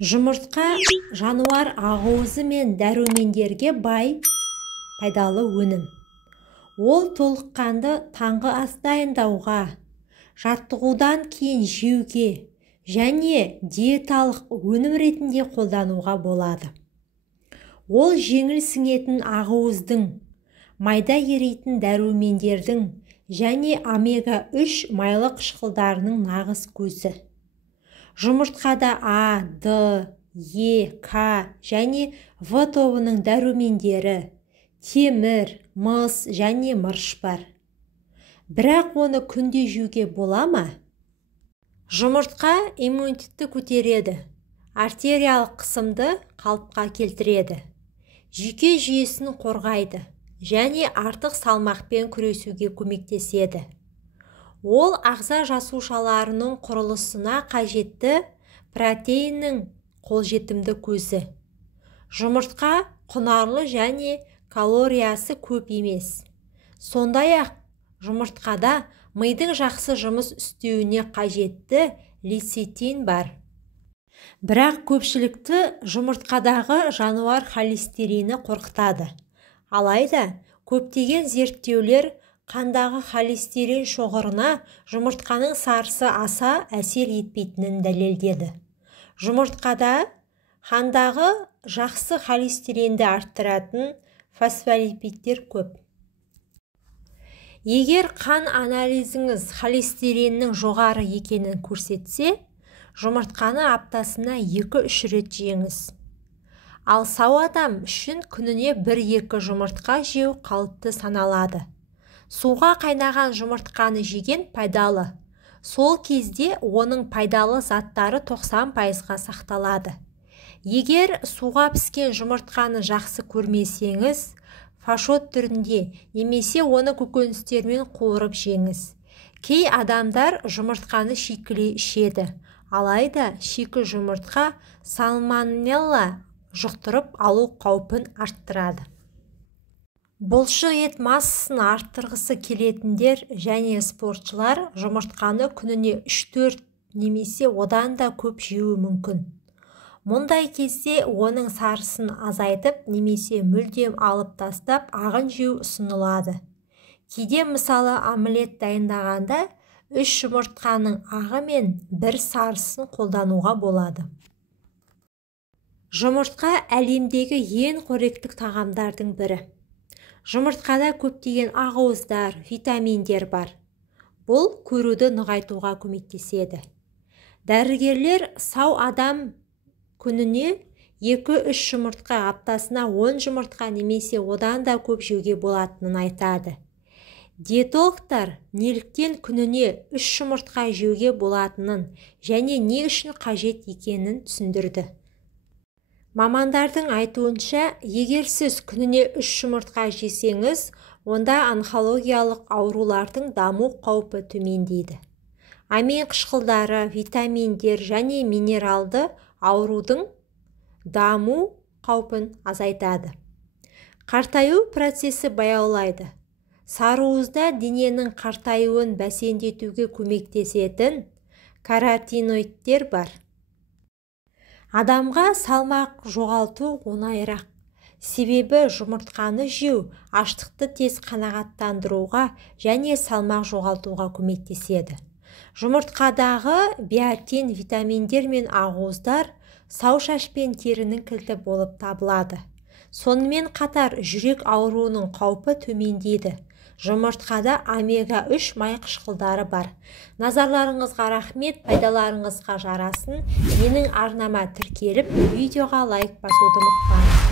Жұмыртқа жануар ақуызы мен дәрумендерге бай пайдалы өнім. Ол толыққанды таңғы ас дайындауға, жаттығудан кейін жеуге және диеталық өнім ретінде қолдануға болады. Ол жеңіл сіңетін ақуыздың, майда еритін дәрумендердің және омега-3 майлы қышқылдарының нағыз көзі. Жұмыртқада А, Д, Е, К және В тобының дәрумендері, темір, мыс және мырыш бар. Бірақ оны күнде жеуге бола ма? Жұмыртқа иммунитетті көтереді, артериялық қысымды қалыпқа келтіреді, жүйке жүйесін қорғайды және артық салмақпен күресуге көмектеседі. Ол ағза жасушаларының құрылысына қажетті протеиннің қолжетімді көзі. Жұмыртқа құнарлы және калориясы көп емес. Сондай-ақ жұмыртқада мидың жақсы жұмыс істеуіне қажетті лецитин бар. Бірақ көпшілікті жұмыртқадағы жануар холестерині қорқытады. Алайда көптеген зерттеулер қандағы холестерин шоғырына жұмыртқаның сарысы аса әсер етпейтінін дәлелдеді. Жұмыртқада қандағы жақсы холестеринді арттыратын фосфолипидтер көп. Егер қан анализіңіз холестериннің жоғары екенін көрсетсе, жұмыртқаны аптасына 2-3 рет жеңіз. Ал сау адам үшін күніне 1-2 жұмыртқа жеу қалыпты саналады. Суға қайнаған жұмыртқаны жеген пайдалы. Сол кезде оның пайдалы заттары 90%-ға сақталады. Егер суға піскен жұмыртқаны жақсы көрмесеңіз, фашот түрінде немесе оны көкөністермен қуырып жеңіз. Кей адамдар жұмыртқаны шикілей ішеді. Алайда шикі жұмыртқа сальмонелла жұқтырып алу қаупін арттырады. Бұлшық ет массасын арттырғысы келетіндер және спортшылар жұмыртқаны күніне 3-4 немесе одан да көп жеуі мүмкін. Мұндай кезде оның сарысын азайтып немесе мүлдем алып тастап ағын жеу ұсынылады. Кейде мысалы омлет дайындағанда 3 жұмыртқаның ағы мен 1 сарысын қолдануға болады. Жұмыртқа әлемдегі ең қоректік тағамдардың бірі. Жұмыртқада көптеген ақуыздар, витаминдер бар. Бұл көруді нығайтуға көмектеседі. Дәрігерлер сау адам күніне 2-3 жұмыртқа, аптасына 10 жұмыртқа немесе одан да көп жеуге болатынын айтады. Диетологтар неліктен күніне 3 жұмыртқа жеуге болатынын және не үшін қажет екенін түсіндірді. Мамандардың айтуынша, егер сіз күніне 3 жұмыртқа жесеңіз, онда онкологиялық аурулардың даму қаупі төмендейді. Амин қышқылдары, витаминдер және минералды аурудың даму қаупін азайтады. Қартаю процесі баяулайды. Сарыуызда дененің қартаюын бәсеңдетуге көмектесетін каротиноидтер бар. Адамға салмақ жоғалту оңайырақ. Себебі жұмыртқаны жеу аштықты тез қанағаттандыруға және салмақ жоғалтуға көмектеседі. Жұмыртқадағы биотин, витаминдер мен ақуыздар сау шаш пен терінің кілті болып табылады. Сонымен қатар жүрек ауруының қаупі төмендейді. Жұмыртқада омега-3 май қышқылдары бар. Назарларыңызға рахмет, пайдаларыңызға жарасын. Менің арнама тіркеліп, видеоға лайк басуды ұмытпаңыз.